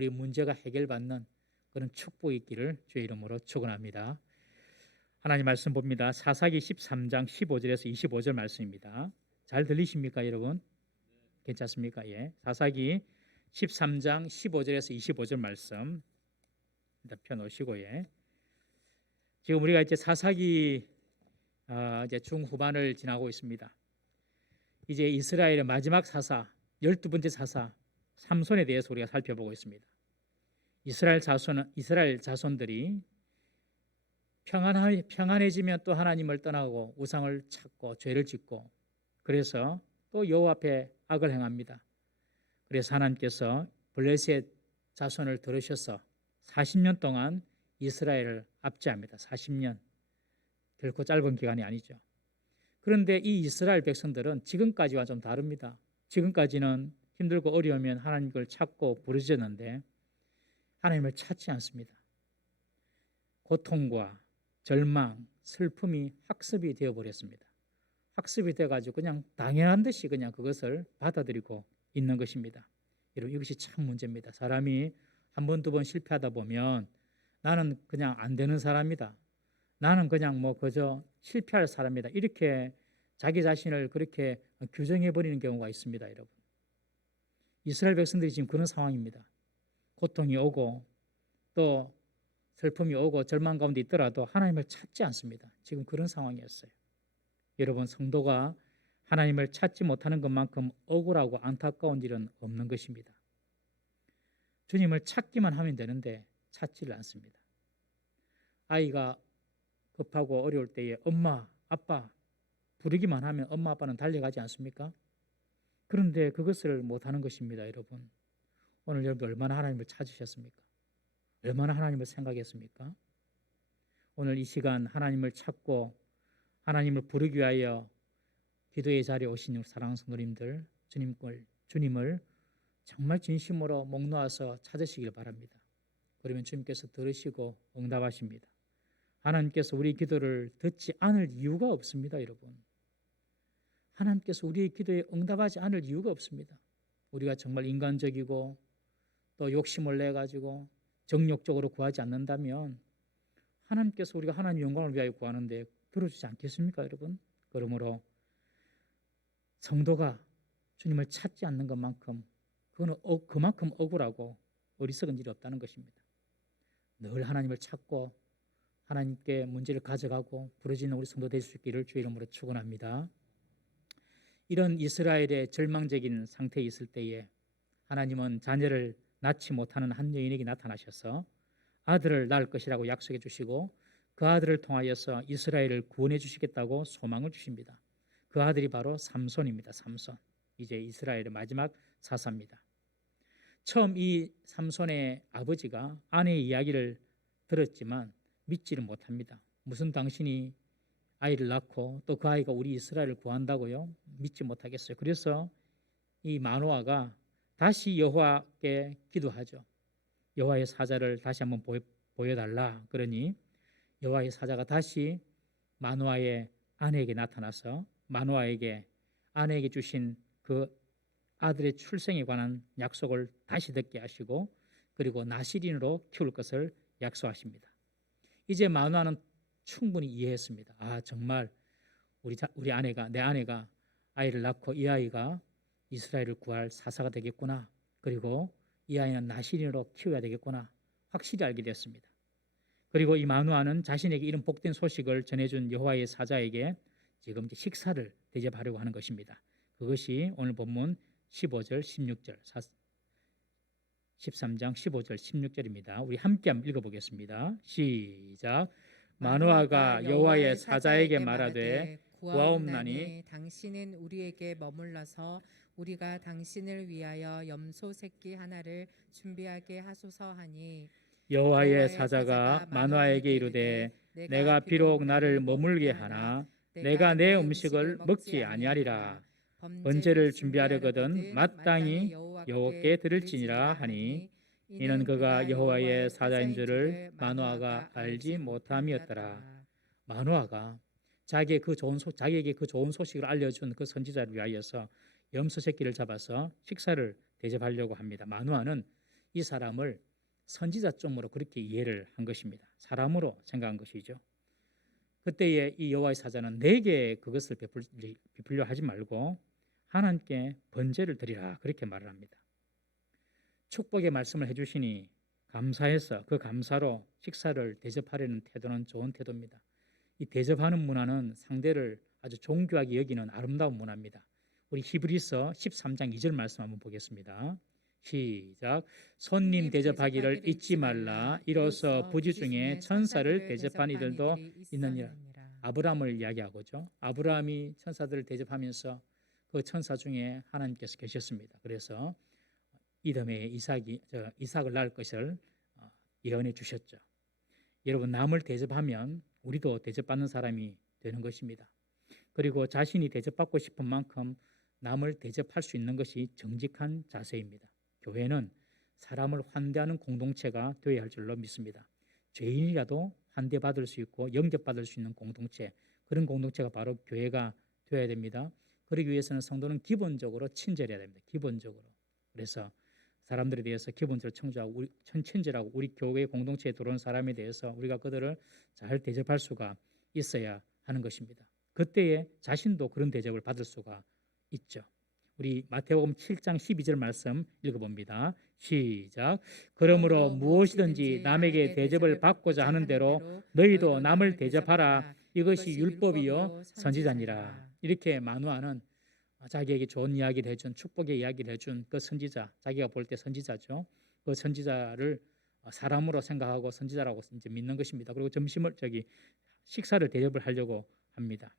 우리 문제가 해결받는 그런 축복이 있기를 주의 이름으로 축원합니다. 하나님 말씀 봅니다. 사사기 13장 15절에서 25절 말씀입니다. 잘 들리십니까, 여러분? 괜찮습니까? 예. 사사기 13장 15절에서 25절 말씀 일단 펴놓으시고, 예. 지금 우리가 이제 사사기 이제 중후반을 지나고 있습니다. 이제 이스라엘의 마지막 사사, 12번째 사사 삼손에 대해서 우리가 살펴보고 있습니다. 이스라엘 자손들이 평안해지면 또 하나님을 떠나고 우상을 찾고 죄를 짓고, 그래서 또 여호와 앞에 악을 행합니다. 그래서 하나님께서 블레셋 자손을 들으셔서 40년 동안 이스라엘을 압제합니다. 40년, 결코 짧은 기간이 아니죠. 그런데 이 이스라엘 백성들은 지금까지와 좀 다릅니다. 지금까지는 힘들고 어려우면 하나님을 찾고 부르짖었는데 하나님을 찾지 않습니다. 고통과 절망, 슬픔이 학습이 되어버렸습니다. 학습이 돼가지고 그냥 당연한 듯이 그냥 그것을 받아들이고 있는 것입니다. 여러분, 이것이 참 문제입니다. 사람이 한 번, 두 번 실패하다 보면 나는 그냥 안 되는 사람이다, 나는 그냥 뭐 그저 실패할 사람이다, 이렇게 자기 자신을 그렇게 규정해버리는 경우가 있습니다. 여러분, 이스라엘 백성들이 지금 그런 상황입니다. 고통이 오고 또 슬픔이 오고 절망 가운데 있더라도 하나님을 찾지 않습니다. 지금 그런 상황이었어요. 여러분, 성도가 하나님을 찾지 못하는 것만큼 억울하고 안타까운 일은 없는 것입니다. 주님을 찾기만 하면 되는데 찾지를 않습니다. 아이가 급하고 어려울 때에 엄마, 아빠 부르기만 하면 엄마, 아빠는 달려가지 않습니까? 그런데 그것을 못하는 것입니다. 여러분, 오늘 여러분 얼마나 하나님을 찾으셨습니까? 얼마나 하나님을 생각했습니까? 오늘 이 시간 하나님을 찾고 하나님을 부르기 위하여 기도의 자리에 오신 사랑하는 성도님들, 주님을 정말 진심으로 목 놓아서 찾으시길 바랍니다. 그러면 주님께서 들으시고 응답하십니다. 하나님께서 우리 기도를 듣지 않을 이유가 없습니다. 여러분, 하나님께서 우리의 기도에 응답하지 않을 이유가 없습니다. 우리가 정말 인간적이고 또 욕심을 내가지고 정욕적으로 구하지 않는다면 하나님께서 우리가 하나님의 영광을 위하여 구하는데 들어주지 않겠습니까, 여러분? 그러므로 성도가 주님을 찾지 않는 것만큼 그거는 그만큼 억울하고 어리석은 일이 없다는 것입니다. 늘 하나님을 찾고 하나님께 문제를 가져가고 부르짖는 우리 성도 될 수 있기를 주의 이름으로 축원합니다. 이런 이스라엘의 절망적인 상태에 있을 때에 하나님은 자녀를 낳지 못하는 한 여인에게 나타나셔서 아들을 낳을 것이라고 약속해 주시고 그 아들을 통하여서 이스라엘을 구원해 주시겠다고 소망을 주십니다. 그 아들이 바로 삼손입니다. 삼손, 이제 이스라엘의 마지막 사사입니다. 처음 이 삼손의 아버지가 아내의 이야기를 들었지만 믿지를 못합니다. 무슨 당신이 아이를 낳고 또 그 아이가 우리 이스라엘을 구한다고요? 믿지 못하겠어요. 그래서 이 마노아가 다시 여호와께 기도하죠. 여호와의 사자를 다시 한번 보여달라. 그러니 여호와의 사자가 다시 마노아의 아내에게 나타나서 마노아에게 아내에게 주신 그 아들의 출생에 관한 약속을 다시 듣게 하시고 그리고 나실인으로 키울 것을 약속하십니다. 이제 마노아는 충분히 이해했습니다. 아, 정말 우리 아내가, 내 아내가 아이를 낳고 이 아이가 이스라엘을 구할 사사가 되겠구나. 그리고 이 아이는 나실인으로 키워야 되겠구나. 확실히 알게 되었습니다. 그리고 이 마노아는 자신에게 이런 복된 소식을 전해준 여호와의 사자에게 지금 식사를 대접하려고 하는 것입니다. 그것이 오늘 본문 15절, 16절, 13장 15절, 16절입니다. 우리 함께 한번 읽어보겠습니다. 시작. 마노아가 여호와의 사자에게 말하되 구하옵나니 당신은 우리에게 머물러서 우리가 당신을 위하여 염소 새끼 하나를 준비하게 하소서 하니 여호와의 사자가 마노아에게 이르되 내가 비록 나를 머물게 하나 내가 내 음식을 먹지 아니하리라. 번제를 준비하려거든 마땅히 여호와께 드릴지니라 하니 이는 그가 여호와의 사자인 줄을 마노아가 알지 못함이었더라. 마노아가 자기에게 그 좋은 소식을 알려준 그 선지자를 위하여서 염소 새끼를 잡아서 식사를 대접하려고 합니다. 마노아는 이 사람을 선지자점으로 그렇게 이해를 한 것입니다. 사람으로 생각한 것이죠. 그때에 이 여호와의 사자는 내게 그것을 베풀려 하지 말고 하나님께 번제를 드리라 그렇게 말을 합니다. 축복의 말씀을 해주시니 감사해서 그 감사로 식사를 대접하려는 태도는 좋은 태도입니다. 이 대접하는 문화는 상대를 아주 존귀하게 여기는 아름다운 문화입니다. 우리 히브리서 13장 2절 말씀 한번 보겠습니다. 시작. 손님 대접하기를 잊지 말라. 이로써 부지 중에 천사를 대접한 이들도 있느니라. 아브라함을 이야기하고죠. 아브라함이 천사들을 대접하면서 그 천사 중에 하나님께서 계셨습니다. 그래서 이듬해 이삭을 낳을 것을 예언해 주셨죠. 여러분, 남을 대접하면 우리도 대접받는 사람이 되는 것입니다. 그리고 자신이 대접받고 싶은 만큼 남을 대접할 수 있는 것이 정직한 자세입니다. 교회는 사람을 환대하는 공동체가 되어야 할 줄로 믿습니다. 죄인이라도 환대받을 수 있고 영접받을 수 있는 공동체, 그런 공동체가 바로 교회가 되어야 됩니다. 그러기 위해서는 성도는 기본적으로 친절해야 됩니다. 기본적으로. 그래서 사람들에 대해서 기본적으로 친절하고 우리 교회 공동체에 들어온 사람에 대해서 우리가 그들을 잘 대접할 수가 있어야 하는 것입니다. 그때에 자신도 그런 대접을 받을 수가 있죠. 우리 마태복음 7장 12절 말씀 읽어봅니다. 시작. 그러므로 무엇이든지 남에게 대접을 받고자 하는 대로 너희도 남을 대접하라. 이것이 율법이요 선지자니라. 이렇게 만화는 자기에게 좋은 이야기를 해준, 축복의 이야기를 해준 그 선지자, 자기가 볼 때 선지자죠. 그 선지자를 사람으로 생각하고 선지자라고 이제 믿는 것입니다. 그리고 식사를 대접을 하려고 합니다.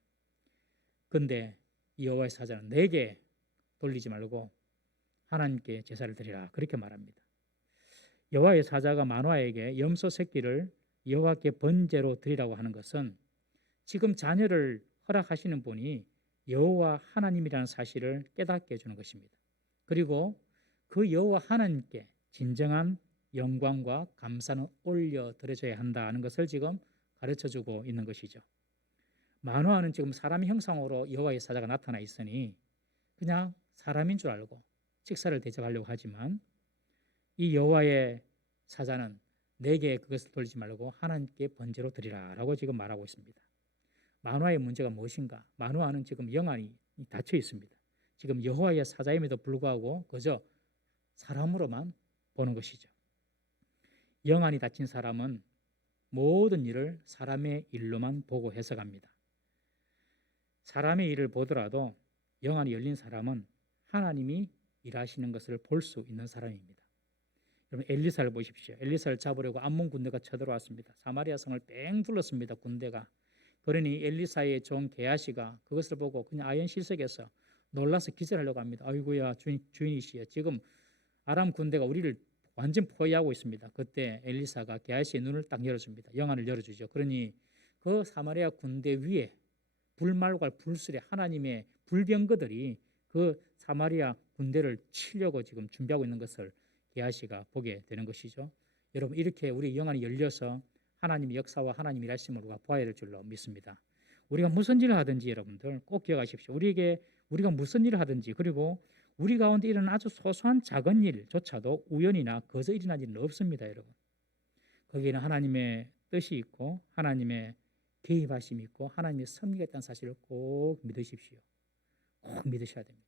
그런데 여호와의 사자는 내게 돌리지 말고 하나님께 제사를 드리라 그렇게 말합니다. 여호와의 사자가 마노아에게 염소 새끼를 여호와께 번제로 드리라고 하는 것은 지금 자녀를 허락하시는 분이 여호와 하나님이라는 사실을 깨닫게 해주는 것입니다. 그리고 그 여호와 하나님께 진정한 영광과 감사는 올려드려져야 한다는 것을 지금 가르쳐주고 있는 것이죠. 마노아는 지금 사람의 형상으로 여호와의 사자가 나타나 있으니 그냥 사람인 줄 알고 식사를 대접하려고 하지만 이 여호와의 사자는 내게 그것을 돌리지 말고 하나님께 번제로 드리라라고 지금 말하고 있습니다. 마노아의 문제가 무엇인가? 마노아는 지금 영안이 닫혀 있습니다. 지금 여호와의 사자임에도 불구하고 그저 사람으로만 보는 것이죠. 영안이 닫힌 사람은 모든 일을 사람의 일로만 보고 해석합니다. 사람의 일을 보더라도 영안이 열린 사람은 하나님이 일하시는 것을 볼 수 있는 사람입니다. 여러분, 엘리사를 보십시오. 엘리사를 잡으려고 암몬 군대가 쳐들어왔습니다. 사마리아 성을 뺑 둘렀습니다. 군대가. 그러니 엘리사의 종 게하시가 그것을 보고 그냥 아연실색해서 놀라서 기절하려고 합니다. 아이고야, 주인이시여, 지금 아람 군대가 우리를 완전 포위하고 있습니다. 그때 엘리사가 게하시의 눈을 딱 열어줍니다. 영안을 열어주죠. 그러니 그 사마리아 군대 위에 불말과 불술에 하나님의 불병거들이 그 사마리아 군대를 치려고 지금 준비하고 있는 것을 게하시가 보게 되는 것이죠. 여러분, 이렇게 우리 영안이 열려서 하나님의 역사와 하나님의 일하심을 우리가 보아야 될 줄로 믿습니다. 우리가 무슨 일을 하든지 여러분들 꼭 기억하십시오. 우리가 무슨 일을 하든지, 그리고 우리 가운데 일어나는 아주 소소한 작은 일조차도 우연이나 거저 일어난 일은 없습니다. 여러분, 거기에는 하나님의 뜻이 있고 하나님의 개입하심이 있고 하나님의 섭리가 있다는 사실을 꼭 믿으십시오. 꼭 믿으셔야 됩니다.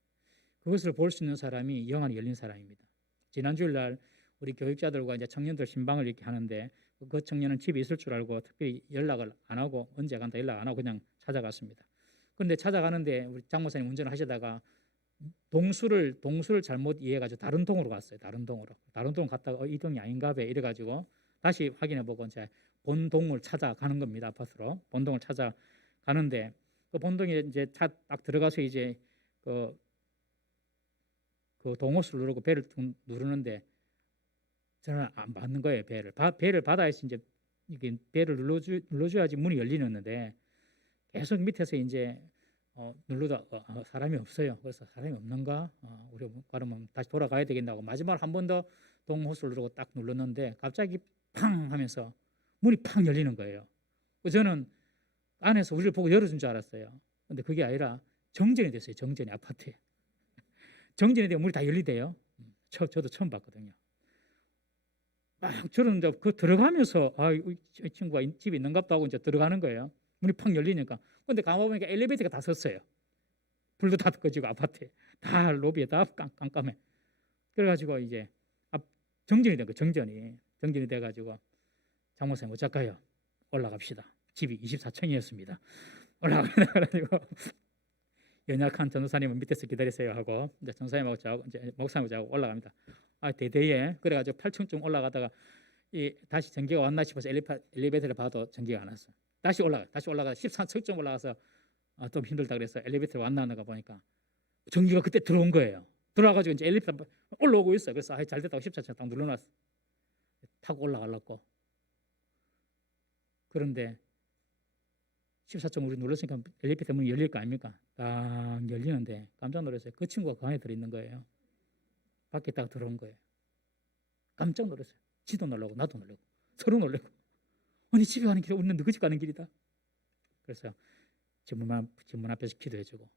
그것을 볼 수 있는 사람이 영안이 열린 사람입니다. 지난 주일날 우리 교육자들과 이제 청년들 신방을 이렇게 하는데 그 청년은 집에 있을 줄 알고 특별히 연락을 안 하고 언제 간다 연락 안 하고 그냥 찾아갔습니다. 그런데 찾아가는데 우리 장모사님 운전을 하시다가 동수를 잘못 이해해가지고 다른 동으로 갔어요. 다른 동으로 갔다가 이 동이 아닌가 봐 이래가지고 다시 확인해보고 이제 본동을 찾아가는 겁니다. 아파트로 본동을 찾아가는데 그 본동에 이제 차 딱 들어가서 이제 그 동호수를 누르고 배를 누르는데 저는 안 받는 거예요. 배를 받아야지 이제 이게 배를 눌러줘야지 문이 열리는데 계속 밑에서 이제 누르다 사람이 없어요. 그래서 사람이 없는가? 우리 그러면 다시 돌아가야 되겠다고 마지막으로 한 번 더 동호수를 누르고 딱 눌렀는데 갑자기 팡 하면서 문이 팡 열리는 거예요. 저는 안에서 우리를 보고 열어준 줄 알았어요. 근데 그게 아니라 정전이 됐어요. 정전이 아파트에. 정전이 되면 문이 다 열리대요. 저도 처음 봤거든요. 막 저는 이제 그 들어가면서 이 친구가 집에 있는갑다 하고 이제 들어가는 거예요. 문이 팍 열리니까. 근데 가만 보니까 엘리베이터가 다 섰어요. 불도 다 꺼지고 아파트에 다 로비에 다 깜깜해. 그래가지고 이제 정전이 된 거, 정전이 돼가지고 장모님 못 잡가요. 올라갑시다. 집이 24층이었습니다. 올라갑니다. 그래가지고 연약한 전도사님은 밑에서 기다리세요 하고 이제 전사님하고 저하고 이제 목사님하고 저하고 올라갑니다. 대대에 그래가지고 8층쯤 올라가다가 다시 전기가 왔나 싶어서 엘리베이터를 봐도 전기가 안 왔어. 다시 올라가 14층쯤 올라가서 좀 힘들다 그래서 엘리베이터 왔나 안 나가 보니까 전기가 그때 들어온 거예요. 들어와가지고 이제 엘리베이터 올라오고 있어요. 그래서 잘 됐다고 14층 딱 눌러놨어. 타고 올라가려고. 그런데 14층 우리 눌렀으니까 엘리베이터 문이 열릴 거 아닙니까? 딱 열리는데 깜짝 놀랐어요. 그 친구가 그 안에 들어있는 거예요. 밖에 딱 들어온 거예요. 깜짝 놀랐어요. 지도 놀라고 나도 놀라고 서로 놀라고. 아니 집에 가는 길이 우리는 너희 집 가는 길이다. 그래서 전문 앞에서 기도해주고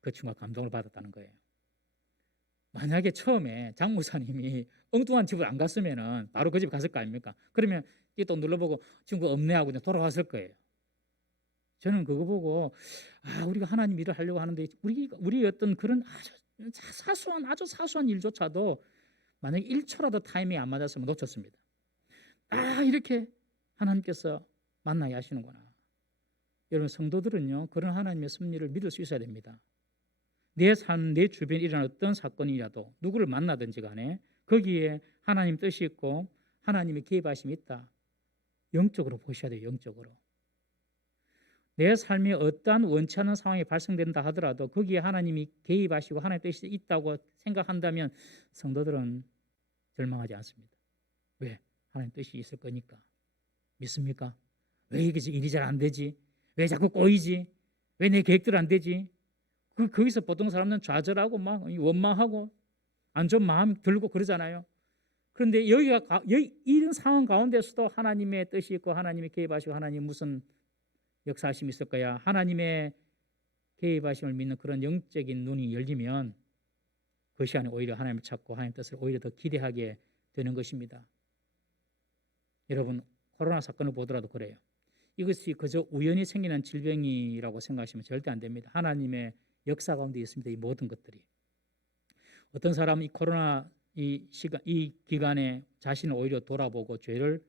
그 친구가 감동을 받았다는 거예요. 만약에 처음에 장 목사님이 엉뚱한 집을 안 갔으면은 바로 그 집 갔을 거 아닙니까? 그러면 또 눌러보고 친구 없네 하고 그냥 돌아왔을 거예요. 저는 그거 보고 우리가 하나님 일을 하려고 하는데 우리 어떤 그런 아주 사소한 일조차도 만약에 1초라도 타이밍이 안 맞았으면 놓쳤습니다. 이렇게 하나님께서 만나게 하시는구나. 여러분 성도들은요 그런 하나님의 섭리를 믿을 수 있어야 됩니다. 내 삶, 내 주변에 일어나는 어떤 사건이라도 누구를 만나든지 간에 거기에 하나님 뜻이 있고 하나님의 개입하심이 있다. 영적으로 보셔야 돼요. 영적으로. 내 삶에 어떠한 원치 않는 상황이 발생된다 하더라도 거기에 하나님이 개입하시고 하나님의 뜻이 있다고 생각한다면 성도들은 절망하지 않습니다. 왜? 하나님 뜻이 있을 거니까. 믿습니까? 왜 이게 일이 잘 안 되지? 왜 자꾸 꼬이지? 왜 내 계획대로 안 되지? 거기서 보통 사람은 좌절하고 막 원망하고 안 좋은 마음 들고 그러잖아요. 그런데 이런 상황 가운데서도 하나님의 뜻이 있고 하나님이 개입하시고 하나님 무슨 역사하심이 있을 거야. 하나님의 개입하심을 믿는 그런 영적인 눈이 열리면 그 시간에 오히려 하나님을 찾고 하나님의 뜻을 오히려 더 기대하게 되는 것입니다. 여러분 코로나 사건을 보더라도 그래요. 이것이 그저 우연히 생기는 질병이라고 생각하시면 절대 안 됩니다. 하나님의 역사 가운데 있습니다. 이 모든 것들이. 어떤 사람은 이 코로나 이 기간에 자신을 오히려 돌아보고 죄를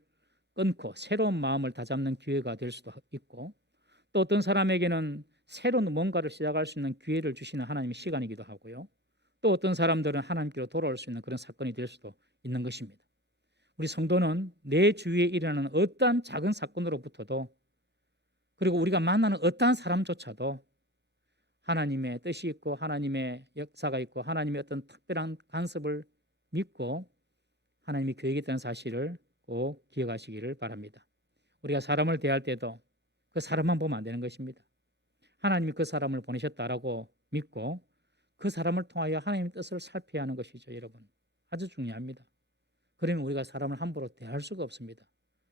끊고 새로운 마음을 다잡는 기회가 될 수도 있고 또 어떤 사람에게는 새로운 뭔가를 시작할 수 있는 기회를 주시는 하나님의 시간이기도 하고요. 또 어떤 사람들은 하나님께로 돌아올 수 있는 그런 사건이 될 수도 있는 것입니다. 우리 성도는 내 주위에 일어나는 어떠한 작은 사건으로부터도 그리고 우리가 만나는 어떠한 사람조차도 하나님의 뜻이 있고 하나님의 역사가 있고 하나님의 어떤 특별한 간섭을 믿고 하나님이 계획이 있다는 사실을 꼭 기억하시기를 바랍니다. 우리가 사람을 대할 때도 그 사람만 보면 안 되는 것입니다. 하나님이 그 사람을 보내셨다라고 믿고 그 사람을 통하여 하나님의 뜻을 살펴야 하는 것이죠. 여러분 아주 중요합니다. 그러면 우리가 사람을 함부로 대할 수가 없습니다.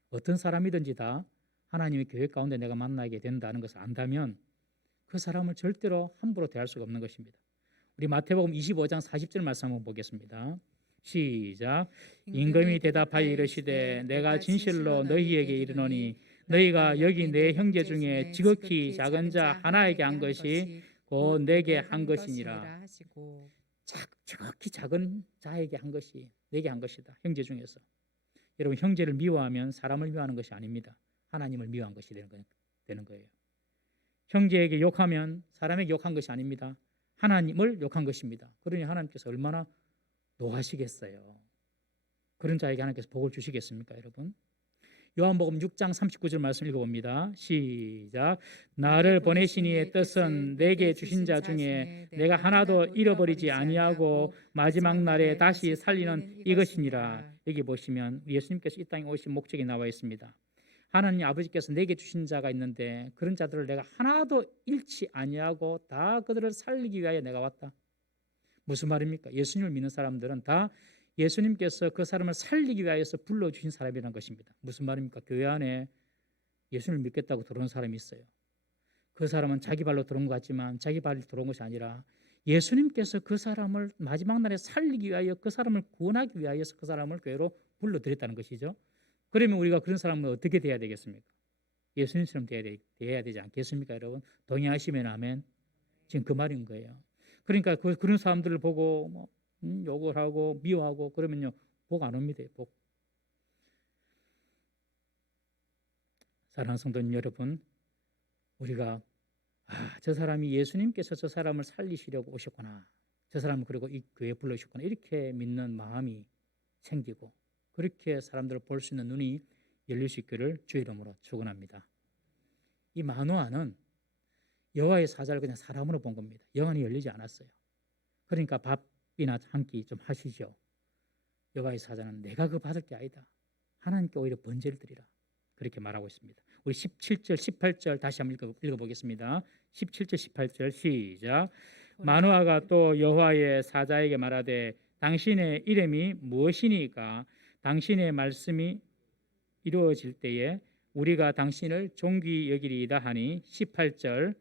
어떤 사람이든지 다 하나님의 계획 가운데 내가 만나게 된다는 것을 안다면 그 사람을 절대로 함부로 대할 수가 없는 것입니다. 우리 마태복음 25장 40절 말씀 한번 보겠습니다. 시작. 임금이 대답하여 이르시되 내가 진실로 너희에게 이르노니 너희가 여기 내 형제 중에 지극히 작은 자 하나에게 한 것이 곧 내게 한 것이니라. 지극히 작은 자에게 한 것이 내게 한 것이다. 형제 중에서. 여러분 형제를 미워하면 사람을 미워하는 것이 아닙니다. 하나님을 미워한 것이 되는 거예요. 형제에게 욕하면 사람에게 욕한 것이 아닙니다. 하나님을 욕한 것입니다. 그러니 하나님께서 얼마나 노하시겠어요. 그런 자에게 하나님께서 복을 주시겠습니까, 여러분? 요한복음 6장 39절 말씀 읽어봅니다. 시작. 나를 보내신 이의 뜻은 내게 주신 자 중에 내가 하나도 잃어버리지 아니하고 마지막 날에 다시 살리는 이것이니라. 여기 보시면 예수님께서 이 땅에 오신 목적이 나와 있습니다. 하나님 아버지께서 내게 주신 자가 있는데 그런 자들을 내가 하나도 잃지 아니하고 다 그들을 살리기 위하여 내가 왔다. 무슨 말입니까? 예수님을 믿는 사람들은 다 예수님께서 그 사람을 살리기 위하여서 불러주신 사람이라는 것입니다. 무슨 말입니까? 교회 안에 예수님을 믿겠다고 들어온 사람이 있어요. 그 사람은 자기 발로 들어온 것 같지만 자기 발로 들어온 것이 아니라 예수님께서 그 사람을 마지막 날에 살리기 위하여 그 사람을 구원하기 위하여서 그 사람을 교회로 불러들였다는 것이죠. 그러면 우리가 그런 사람은 어떻게 돼야 되겠습니까? 예수님처럼 돼야 되지 않겠습니까, 여러분? 동의하시면 아멘. 지금 그 말인 거예요. 그러니까 그런 사람들을 보고 뭐, 욕을 하고 미워하고 그러면요, 복 안 옵니다. 복. 사랑하는 성도님 여러분, 우리가 저 사람이 예수님께서 저 사람을 살리시려고 오셨구나. 저 사람을 그리고 이 교회에 불러주셨구나. 이렇게 믿는 마음이 생기고 그렇게 사람들을 볼 수 있는 눈이 열릴 수 있기를 주의 이름으로 축원합니다. 이 마노아는 여호와의 사자를 그냥 사람으로 본 겁니다. 영안이 열리지 않았어요. 그러니까 밥이나 한 끼 좀 하시죠. 여호와의 사자는 내가 그거 받을 게 아니다. 하나님께 오히려 번제를 드리라. 그렇게 말하고 있습니다. 우리 17절, 18절 다시 한번 읽어보겠습니다. 17절, 18절 시작. 마노아가 또 여호와의 사자에게 말하되 당신의 이름이 무엇이니까 당신의 말씀이 이루어질 때에 우리가 당신을 존귀 여기리이다 하니 18절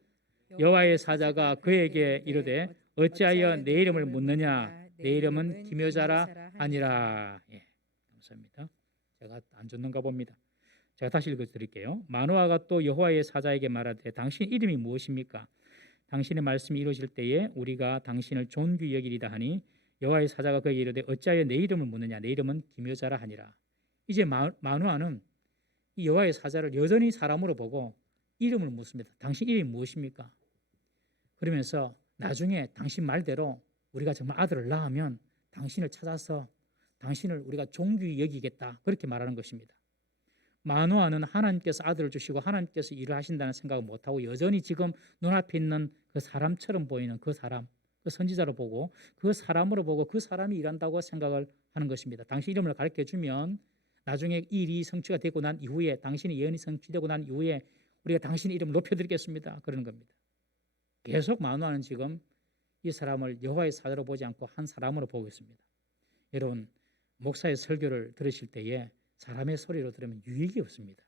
여호와의 사자가 그에게 이르되 어찌하여 내 이름을 묻느냐 내 이름은 기묘자라 하니라. 예, 감사합니다. 제가 안 좋는가 봅니다. 제가 다시 읽어드릴게요. 마노아가 또 여호와의 사자에게 말하되 당신 이름이 무엇입니까? 당신의 말씀이 이루어질 때에 우리가 당신을 존귀 여기리다 하니 여호와의 사자가 그에게 이르되 어찌하여 내 이름을 묻느냐 내 이름은 기묘자라 하니라. 이제 마노아는 이 여호와의 사자를 여전히 사람으로 보고 이름을 묻습니다. 당신 이름이 무엇입니까? 그러면서 나중에 당신 말대로 우리가 정말 아들을 낳으면 당신을 찾아서 당신을 우리가 존귀 여기겠다 그렇게 말하는 것입니다. 마노아는 하나님께서 아들을 주시고 하나님께서 일을 하신다는 생각을 못하고 여전히 지금 눈앞에 있는 그 사람처럼 보이는 그 사람, 그 선지자로 보고 그 사람으로 보고 그 사람이 일한다고 생각을 하는 것입니다. 당신 이름을 가르쳐주면 나중에 이 일이 성취가 되고 난 이후에 당신의 예언이 성취되고 난 이후에 우리가 당신의 이름을 높여드리겠습니다. 그러는 겁니다. 계속 마노아는 지금 이 사람을 여호와의 사자로 보지 않고 한 사람으로 보고 있습니다. 여러분, 목사의 설교를 들으실 때에 사람의 소리로 들으면 유익이 없습니다.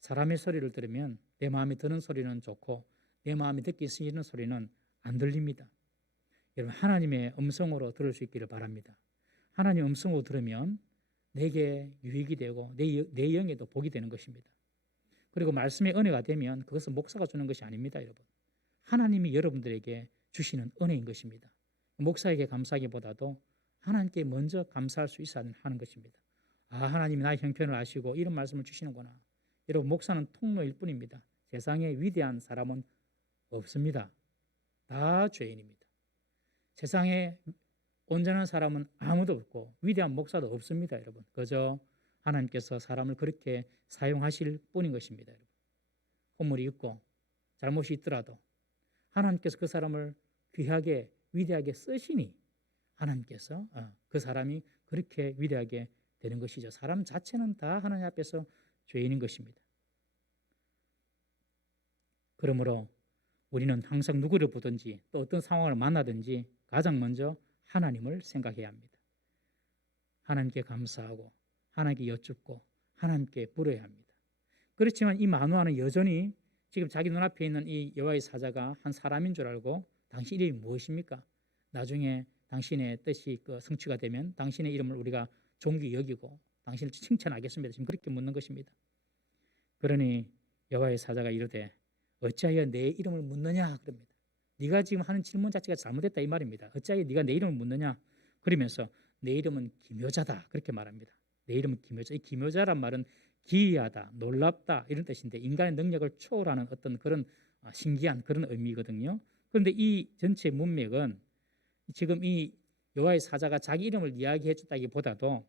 사람의 소리를 들으면 내 마음에 드는 소리는 좋고 내 마음에 듣기 싫은 소리는 안 들립니다. 여러분, 하나님의 음성으로 들을 수 있기를 바랍니다. 하나님의 음성으로 들으면 내게 유익이 되고 내 영에도 복이 되는 것입니다. 그리고 말씀의 은혜가 되면 그것은 목사가 주는 것이 아닙니다, 여러분. 하나님이 여러분들에게 주시는 은혜인 것입니다. 목사에게 감사하기보다도 하나님께 먼저 감사할 수 있어야 하는 것입니다. 하나님이 나의 형편을 아시고 이런 말씀을 주시는구나. 여러분, 목사는 통로일 뿐입니다. 세상에 위대한 사람은 없습니다. 다 죄인입니다. 세상에 온전한 사람은 아무도 없고 위대한 목사도 없습니다, 여러분. 그저 하나님께서 사람을 그렇게 사용하실 뿐인 것입니다, 여러분. 허물이 있고 잘못이 있더라도 하나님께서 그 사람을 귀하게 위대하게 쓰시니 하나님께서 그 사람이 그렇게 위대하게 되는 것이죠. 사람 자체는 다 하나님 앞에서 죄인인 것입니다. 그러므로 우리는 항상 누구를 보든지 또 어떤 상황을 만나든지 가장 먼저 하나님을 생각해야 합니다. 하나님께 감사하고 하나님께 여쭙고 하나님께 물어야 합니다. 그렇지만 이 마노아는 여전히 지금 자기 눈앞에 있는 이 여호와의 사자가 한 사람인 줄 알고 당신 이름이 무엇입니까? 나중에 당신의 뜻이 성취가 되면 당신의 이름을 우리가 존귀 여기고 당신을 칭찬하겠습니다. 지금 그렇게 묻는 것입니다. 그러니 여호와의 사자가 이르되 어찌하여 내 이름을 묻느냐 그럽니다. 네가 지금 하는 질문 자체가 잘못됐다 이 말입니다. 어찌하여 네가 내 이름을 묻느냐 그러면서 내 이름은 기묘자다 그렇게 말합니다. 내 이름은 기묘자. 이 기묘자란 말은 기이하다, 놀랍다 이런 뜻인데 인간의 능력을 초월하는 어떤 그런 신기한 그런 의미거든요. 그런데 이 전체 문맥은 지금 이 여호와의 사자가 자기 이름을 이야기해 줬다기보다도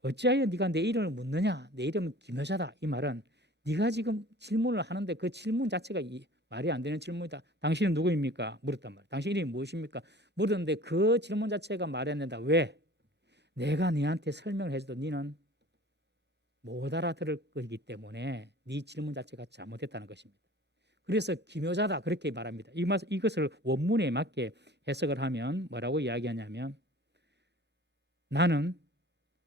어찌하여 네가 내 이름을 묻느냐 내 이름은 기묘자다 이 말은 네가 지금 질문을 하는데 그 질문 자체가 말이 안 되는 질문이다. 당신은 누구입니까? 물었단 말이야. 당신 이름이 무엇입니까? 물었는데 그 질문 자체가 말이 안 된다. 왜? 내가 너한테 설명을 해줘도 너는 못 알아들을 거기 때문에 네 질문 자체가 잘못됐다는 것입니다. 그래서 기묘자다 그렇게 말합니다. 이것을 원문에 맞게 해석을 하면 뭐라고 이야기하냐면 나는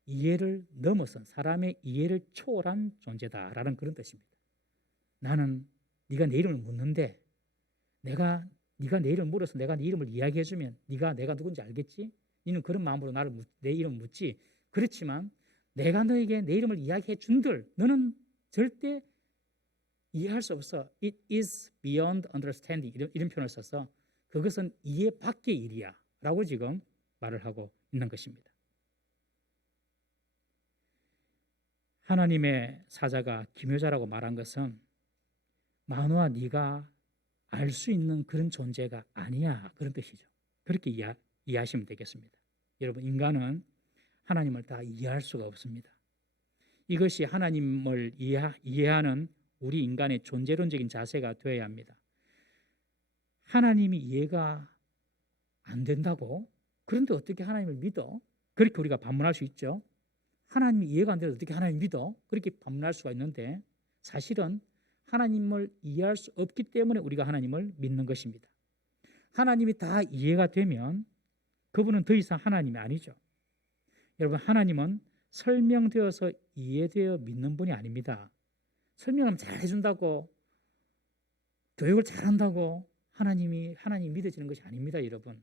이해를 넘어선 사람의 이해를 초월한 존재다라는 그런 뜻입니다. 나는 네가 내 이름을 묻는데 내가 네가 내 이름을 물어서 내가 네 이름을 이야기해주면 네가 내가 누군지 알겠지? 너는 그런 마음으로 내 이름을 묻지. 그렇지만 내가 너에게 내 이름을 이야기해 준들 너는 절대 이해할 수 없어. It is beyond understanding. 이런 표현을 써서 그것은 이해 밖의 일이야 라고 지금 말을 하고 있는 것입니다. 하나님의 사자가 기묘자라고 말한 것은 마누아 네가 알 수 있는 그런 존재가 아니야 그런 뜻이죠. 그렇게 이해하시면 되겠습니다. 여러분 인간은 하나님을 다 이해할 수가 없습니다. 이것이 하나님을 이해하는 우리 인간의 존재론적인 자세가 되어야 합니다. 하나님이 이해가 안 된다고? 그런데 어떻게 하나님을 믿어? 그렇게 우리가 반문할 수 있죠. 하나님이 이해가 안 되는데 어떻게 하나님을 믿어? 그렇게 반문할 수가 있는데 사실은 하나님을 이해할 수 없기 때문에 우리가 하나님을 믿는 것입니다. 하나님이 다 이해가 되면 그분은 더 이상 하나님이 아니죠. 여러분 하나님은 설명되어서 이해되어 믿는 분이 아닙니다. 설명하면 잘 해준다고 교육을 잘한다고 하나님 믿어지는 것이 아닙니다. 여러분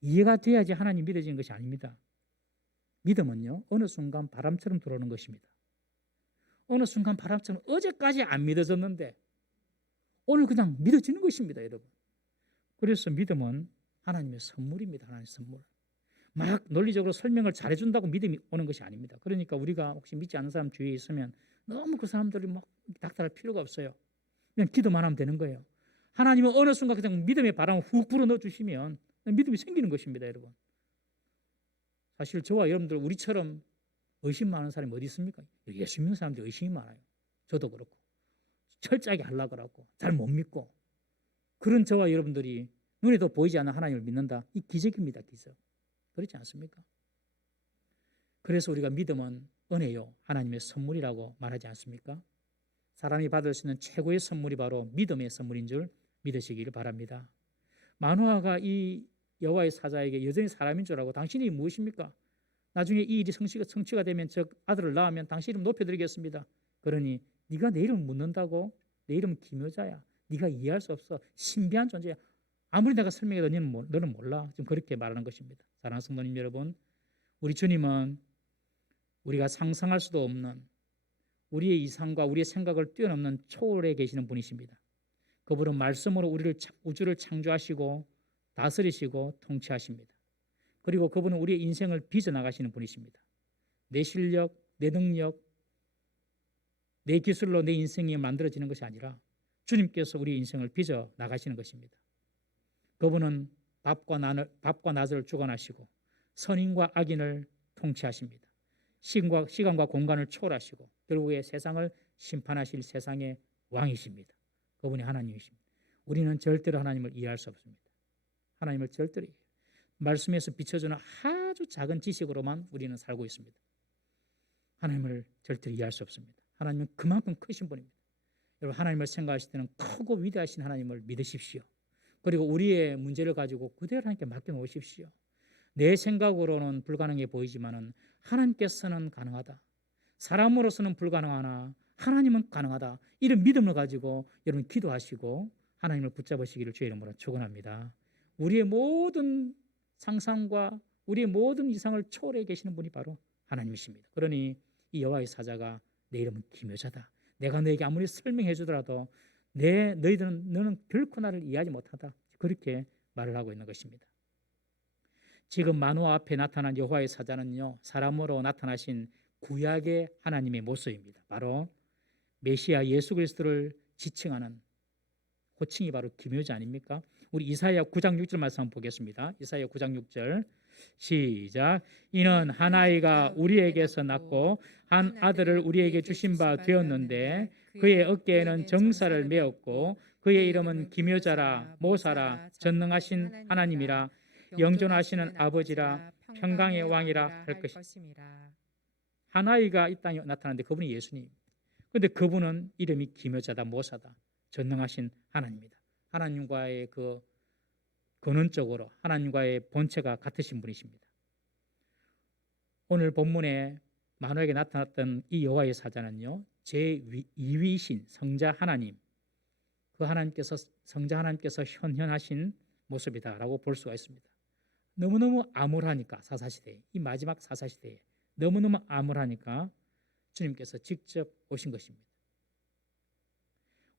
이해가 돼야지 하나님 믿어지는 것이 아닙니다. 믿음은요 어느 순간 바람처럼 들어오는 것입니다. 어느 순간 바람처럼 어제까지 안 믿어졌는데 오늘 그냥 믿어지는 것입니다. 여러분 그래서 믿음은 하나님의 선물입니다. 하나님의 선물. 막 논리적으로 설명을 잘해준다고 믿음이 오는 것이 아닙니다. 그러니까 우리가 혹시 믿지 않는 사람 주위에 있으면 너무 그 사람들이 막 닥달할 필요가 없어요. 그냥 기도만 하면 되는 거예요. 하나님은 어느 순간 그냥 믿음의 바람을 훅 불어넣어 주시면 믿음이 생기는 것입니다. 여러분 사실 저와 여러분들 우리처럼 의심 많은 사람이 어디 있습니까? 예수 믿는 사람들이 의심이 많아요. 저도 그렇고 철저하게 하려고 하고 잘 못 믿고 그런 저와 여러분들이 눈에도 보이지 않는 하나님을 믿는다. 이 기적입니다. 기적. 그렇지 않습니까? 그래서 우리가 믿음은 은혜요 하나님의 선물이라고 말하지 않습니까? 사람이 받을 수 있는 최고의 선물이 바로 믿음의 선물인 줄 믿으시기를 바랍니다. 마누아가 이 여호와의 사자에게 여전히 사람인 줄 알고 당신이 무엇입니까? 나중에 이 일이 성취가 되면 저 아들을 낳으면 당신 이름 높여드리겠습니다. 그러니 네가 내 이름을 묻는다고? 내 이름은 기묘자야. 네가 이해할 수 없어. 신비한 존재야. 아무리 내가 설명해도 너는 몰라. 지금 그렇게 말하는 것입니다. 사랑하는 성도님 여러분, 우리 주님은 우리가 상상할 수도 없는 우리의 이상과 우리의 생각을 뛰어넘는 초월해 계시는 분이십니다. 그분은 말씀으로 우주를 창조하시고 다스리시고 통치하십니다. 그리고 그분은 우리의 인생을 빚어나가시는 분이십니다. 내 실력, 내 능력, 내 기술로 내 인생이 만들어지는 것이 아니라 주님께서 우리의 인생을 빚어나가시는 것입니다. 그분은 밥과 낮을 주관하시고 선인과 악인을 통치하십니다. 시간과 공간을 초월하시고 결국에 세상을 심판하실 세상의 왕이십니다. 그분이 하나님이십니다. 우리는 절대로 하나님을 이해할 수 없습니다. 하나님을 절대로 말씀에서 비춰주는 아주 작은 지식으로만 우리는 살고 있습니다. 하나님을 절대로 이해할 수 없습니다. 하나님은 그만큼 크신 분입니다. 여러분 하나님을 생각하실 때는 크고 위대하신 하나님을 믿으십시오. 그리고 우리의 문제를 가지고 그대로 하나님께 맡겨놓으십시오. 내 생각으로는 불가능해 보이지만은 하나님께서는 가능하다. 사람으로서는 불가능하나 하나님은 가능하다. 이런 믿음을 가지고 여러분 기도하시고 하나님을 붙잡으시기를 주의 이름으로 축원합니다. 우리의 모든 상상과 우리의 모든 이상을 초월해 계시는 분이 바로 하나님이십니다. 그러니 이 여호와의 사자가 내 이름은 기묘자다. 내가 너에게 아무리 설명해 주더라도 너는 결코 나를 이해하지 못하다. 그렇게 말을 하고 있는 것입니다. 지금 마누아 앞에 나타난 여호와의 사자는요, 사람으로 나타나신 구약의 하나님의 모습입니다. 바로 메시아 예수 그리스도를 지칭하는 호칭이 바로 기묘자 아닙니까? 우리 이사야 9장 6절 말씀 한번 보겠습니다. 이사야 9장 6절 시작. 이는 한 아이가 우리에게서 낳고 한 아들을 우리에게 주신 바 되었는데 그의 어깨에는 정사를 메었고 그의 이름은 기묘자라 모사라 전능하신 하나님이라 영존하시는 아버지라 평강의 왕이라 할 것이라. 한 아이가 이 땅에 나타났는데 그분이 예수님. 그런데 그분은 이름이 기묘자다 모사다 전능하신 하나님이다. 하나님과의 그 근원적으로 하나님과의 본체가 같으신 분이십니다. 오늘 본문에 마누아에게 나타났던 이 여호와의 사자는요, 제2위신 성자 하나님, 그 하나님께서 성자 하나님께서 현현하신 모습이다라고 볼 수가 있습니다. 너무너무 암울하니까 사사시대에, 이 마지막 사사시대에 너무너무 암울하니까 주님께서 직접 오신 것입니다.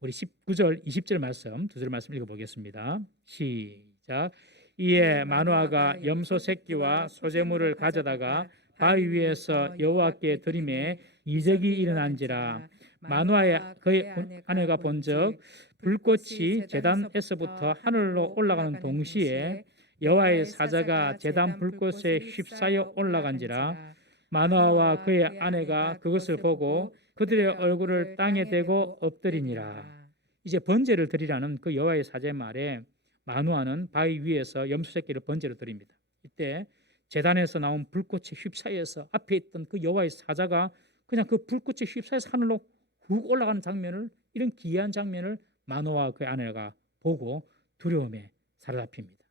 우리 19절, 20절 말씀, 두 절 말씀 읽어보겠습니다. 시작. 이에 마노아가 염소 새끼와 소재물을 가져다가 바위 위에서 여호와께 드리매 이적이 일어난지라. 마노아의 그의 아내가 본즉 불꽃이 제단에서부터 하늘로 올라가는 동시에 여호와의 사자가 제단 불꽃에 휩싸여 올라간지라. 마노아와 그의 아내가 그것을 보고 그들의 얼굴을 땅에 대고 엎드리니라. 이제 번제를 드리라는 그 여호와의 사자의 말에 마노아는 바위 위에서 염소 새끼를 번제로 드립니다. 이때 제단에서 나온 불꽃에 휩싸여서 앞에 있던 그 여호와의 사자가 그냥 그 불꽃에 휩싸여서 하늘로 훅 올라가는 장면을, 이런 기이한 장면을 마노아와 그의 아내가 보고 두려움에 사로잡힙니다.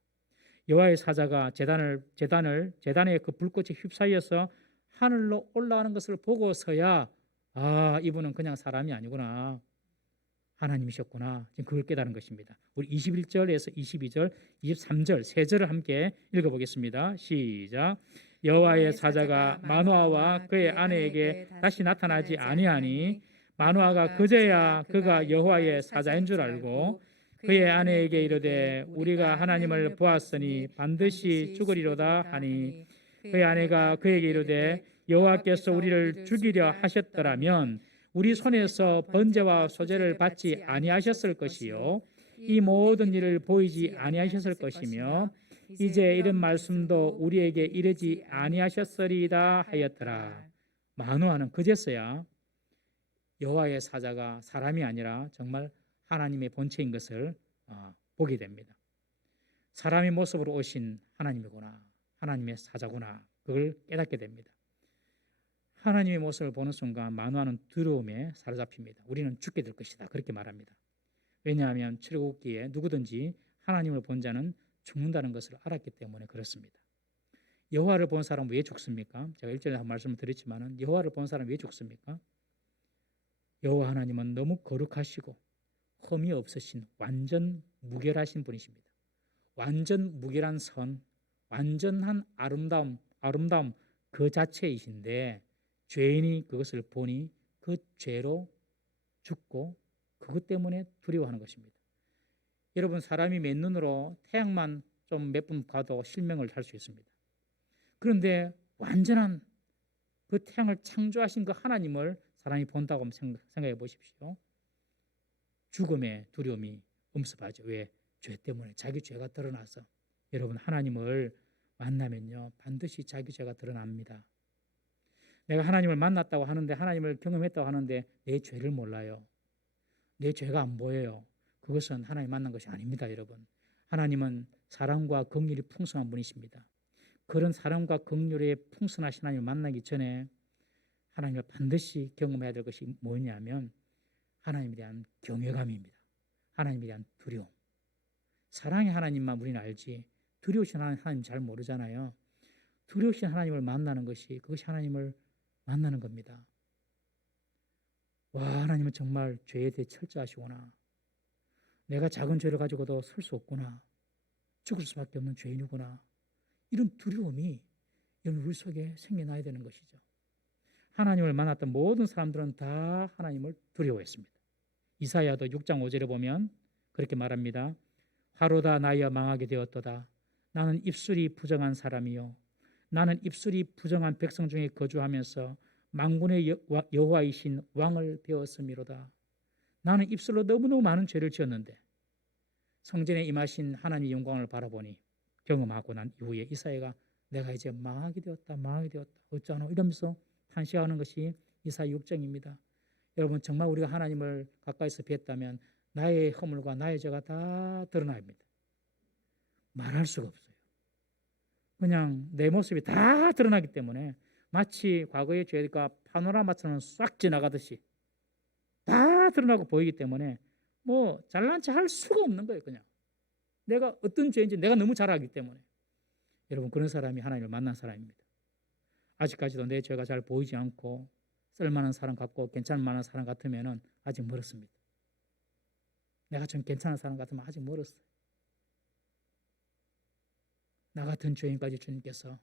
여호와의 사자가 제단에 그 불꽃에 휩싸여서 하늘로 올라가는 것을 보고서야 이분은 그냥 사람이 아니구나, 하나님이셨구나, 지금 그걸 깨달은 것입니다. 우리 21절에서 22절, 23절 세 절을 함께 읽어보겠습니다. 시작. 여호와의 사자가 마노아와 그의 아내에게 다시 나타나지 아니하니 마노아가 그제야 그가 여호와의 사자인 줄 알고 그의 아내에게 이르되 우리가 하나님을 보았으니 반드시 죽으리로다 하니 그의 아내가 그에게 이르되 여호와께서 우리를 죽이려 하셨더라면 우리 손에서 번제와 소제를 받지 아니하셨을 것이요 이 모든 일을 보이지 아니하셨을 것이며 이제 이런 말씀도 우리에게 이르지 아니하셨으리이다 하였더라. 마노아는 그제서야 여호와의 사자가 사람이 아니라 정말 하나님의 본체인 것을 보게 됩니다. 사람의 모습으로 오신 하나님이구나, 하나님의 사자구나, 그걸 깨닫게 됩니다. 하나님의 모습을 보는 순간 마노아는 두려움에 사로잡힙니다. 우리는 죽게 될 것이다, 그렇게 말합니다. 왜냐하면 출애굽기에 누구든지 하나님을 본 자는 죽는다는 것을 알았기 때문에 그렇습니다. 여호와를 본 사람은 왜 죽습니까? 제가 1절에 한 말씀을 드렸지만 여호와를 본 사람은 왜 죽습니까? 여호와 하나님은 너무 거룩하시고 흠이 없으신 완전 무결하신 분이십니다. 완전 무결한 선, 완전한 아름다움 그 자체이신데 죄인이 그것을 보니 그 죄로 죽고 그것 때문에 두려워하는 것입니다. 여러분, 사람이 맨눈으로 태양만 좀 몇 분 봐도 실명을 할 수 있습니다. 그런데 완전한 그 태양을 창조하신 그 하나님을 사람이 본다고 생각해 보십시오. 죽음의 두려움이 엄습하죠. 왜? 죄 때문에, 자기 죄가 드러나서. 여러분, 하나님을 만나면요 반드시 자기 죄가 드러납니다. 내가 하나님을 만났다고 하는데, 하나님을 경험했다고 하는데 내 죄를 몰라요. 내 죄가 안 보여요. 그것은 하나님 만난 것이 아닙니다. 여러분, 하나님은 사랑과 긍휼이 풍성한 분이십니다. 그런 사랑과 긍휼에 풍성하신 하나님을 만나기 전에 하나님을 반드시 경험해야 될 것이 뭐냐면 하나님에 대한 경외감입니다. 하나님에 대한 두려움. 사랑의 하나님만 우리는 알지 두려우신 하나님 잘 모르잖아요. 두려우신 하나님을 만나는 것이, 그것이 하나님을 만나는 겁니다. 와, 하나님은 정말 죄에 대해 철저하시구나. 내가 작은 죄를 가지고도 설 수 없구나. 죽을 수밖에 없는 죄인이구나. 이런 두려움이 우리 속에 생겨나야 되는 것이죠. 하나님을 만났던 모든 사람들은 다 하나님을 두려워했습니다. 이사야도 6장 5절에 보면 그렇게 말합니다. 화로다 나여 망하게 되었도다. 나는 입술이 부정한 사람이요 나는 입술이 부정한 백성 중에 거주하면서 만군의 여호와이신 왕을 배웠음이로다. 나는 입술로 너무너무 많은 죄를 지었는데 성전에 임하신 하나님의 영광을 바라보니 경험하고 난 이후에 이사야가 내가 이제 망하게 되었다 어쩌노 이러면서 탄식하는 것이 이사야 6장입니다. 여러분, 정말 우리가 하나님을 가까이서 뵀다면 나의 허물과 나의 죄가 다 드러납니다. 말할 수가 없어요. 그냥 내 모습이 다 드러나기 때문에 마치 과거의 죄가 파노라마처럼 싹 지나가듯이 다 드러나고 보이기 때문에 뭐 잘난 체 할 수가 없는 거예요. 그냥 내가 어떤 죄인지 내가 너무 잘 알기 때문에. 여러분, 그런 사람이 하나님을 만난 사람입니다. 아직까지도 내 죄가 잘 보이지 않고 쓸만한 사람 같고 괜찮을 만한 사람 같으면 아직 멀었습니다. 내가 좀 괜찮은 사람 같으면 아직 멀었어요. 나 같은 죄인까지 주님께서